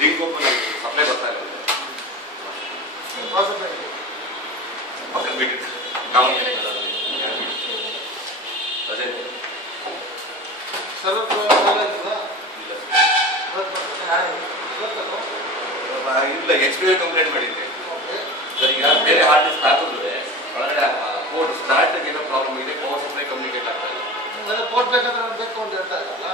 Link open ಆಗಿದೆ, supply ಬರ್ತಾ ಇಲ್ಲ. ಪಕ್ಕದ ಬಿಟ್ಟಿದ್ದು ನಾವು ಅದೇ ಇಲ್ಲ ಎಚ್ ಪಿ ಕಂಪ್ಲೇಂಟ್ ಮಾಡಿದ್ದೆ ಸರ್. ಈಗ ಬೇರೆ ಹಾರ್ಡ್ ಡಿಸ್ಕ್ ಹಾಕಿದ್ರೆ ಒಳಗಡೆ ಕೋಡ್ ಸ್ಟಾರ್ಟ್ ಏನೋ ಪ್ರಾಬ್ಲಮ್ ಇದೆ, ಪವರ್ ಸಪ್ಲೈ ಕಮ್ಯುನಿಕೇಟ್ ಆಗ್ತಾ ಇಲ್ಲ. ಪೋರ್ಟ್ ಬೇಕಾದ್ರೆ ಬೇಕು ಅಂತ ಹೇಳ್ತಾ ಇದ್ದಲ್ಲ.